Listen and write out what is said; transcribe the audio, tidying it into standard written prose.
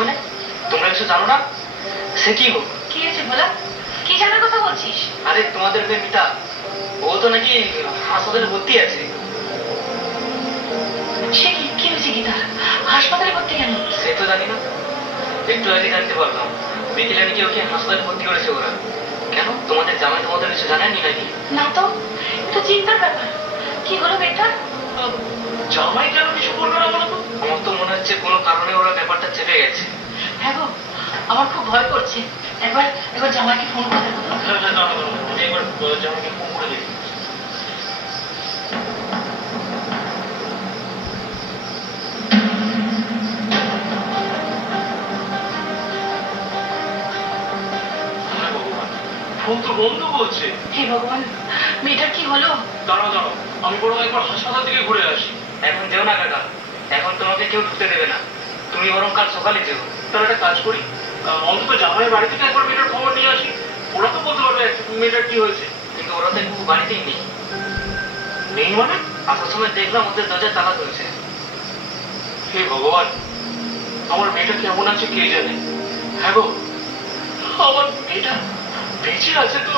মানে তোমরা কিছু জানো না? সে কি গো? কি হয়েছে বলা? কি জানার কথা বলছিস? আরে তোমাদের মেয়ে মিতা, ও তো নাকি হাসপাতালে ভর্তি আছে। সে কি হয়েছে গীতা? হাসপাতালে ভর্তি কেন? সে তো জানি না, একটু আগে জানতে পারলাম বিকেলে নাকি ওকে হাসপাতালে ভর্তি করেছে ওরা। কেন তোমাদের জামাই তোমাদের কিছু জানায়নি নাকি? না তো, এটা চিন্তার ব্যাপার। কি হলো বেটা? জামাই কেন কিছু বললো না বলো তো? আমার তো মনে হচ্ছে কোনো কারণে ওরা ব্যাপারটা চেপে গেছে। হ্যাঁ গো, আমার খুব ভয় করছে। একবার জামাইকে ফোন করে দেবো তো। আমি একবার জামাইকে ফোন করে দেখি। ফোন তো বন্ধ বলছে। হে ভগবান, মেয়েটার কি হলো? দাঁড়াও দাঁড়াও, আমি বরং একবার হাসপাতাল থেকে ঘুরে আসি। এখন যেও না কাকা, এখন তোমাকে কেউ ঢুকতে দেবে না। তুমি বরং কাল সকালে যেও। তাহলে একটা কাজ করি, অন্তত জামাইয়ের বাড়ি থেকে একবার মেয়েটার খবর নিয়ে আসি। ওরা তো বলতে পারবে মেয়েটার কি হয়েছে। কিন্তু ওরা তো একটু বাড়িতেই নেই। নেই মানে? আসার সময় দেখলাম ওদের দরজায় তালা ধরেছে। হে ভগবান, আমার মেয়েটা কেমন আছে কে জানে। হ্যাঁ গো, আমার মেয়েটা বেঁচে আছে তো?